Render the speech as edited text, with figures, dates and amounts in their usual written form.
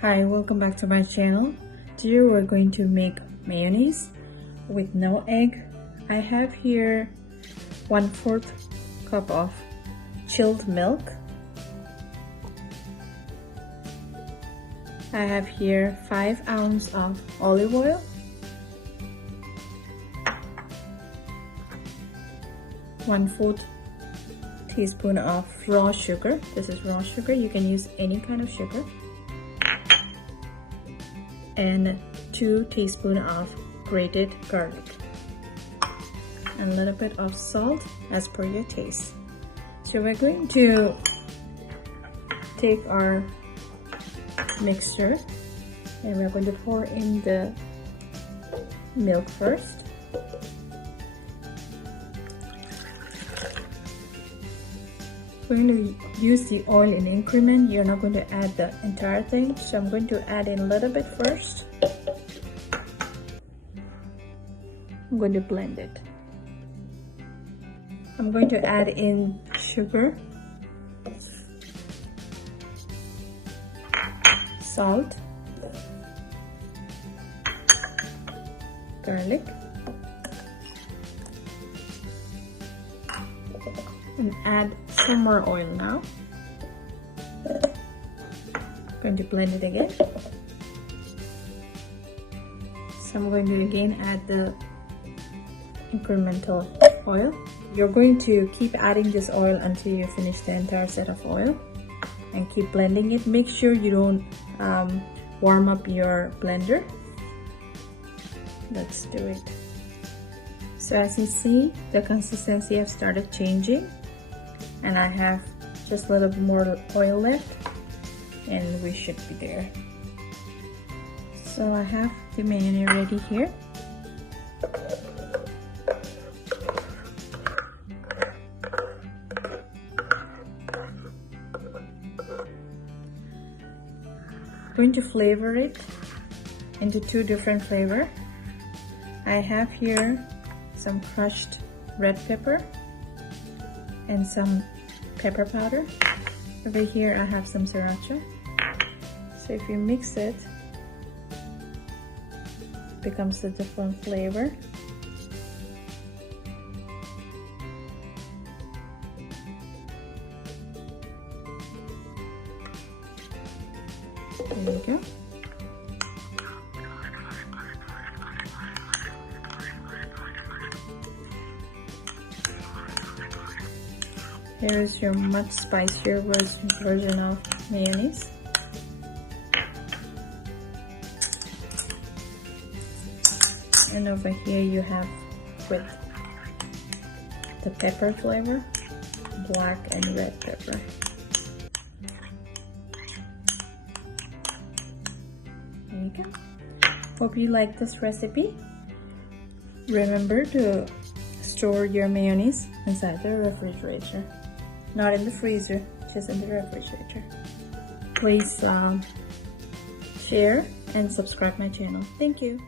Hi, welcome back to my channel. Today we're going to make mayonnaise with no egg. I have here 1/4 cup of chilled milk. I have here 5 ounces of olive oil, 1/4 teaspoon of raw sugar. This is raw sugar. You can use any kind of sugar. And 2 teaspoons of grated garlic. And a little bit of salt as per your taste. So we're going to take our mixture and we're going to pour in the milk first. We're going to use the oil in increment. You're not going to add the entire thing, so I'm going to add in a little bit first. I'm going to blend it. I'm going to add in sugar, salt, garlic, and add some more oil now. Going to blend it again. So I'm going to again add the incremental oil. You're going to keep adding this oil until you finish the entire set of oil and keep blending it. Make sure you don't warm up your blender. Let's do it. So as you see, the consistency has started changing. And I have just a little bit more oil left and we should be there. So I have the mayonnaise ready here. Going to flavor it into 2 different flavors. I have here some crushed red pepper and some pepper powder. Over here I have some sriracha. So if you mix it, it becomes a different flavor. There you go. Here is your much spicier version of mayonnaise. And over here you have with the pepper flavor, black and red pepper. There you go. Hope you like this recipe. Remember to store your mayonnaise inside the refrigerator. Not in the freezer, just in the refrigerator. Please share and subscribe my channel. Thank you.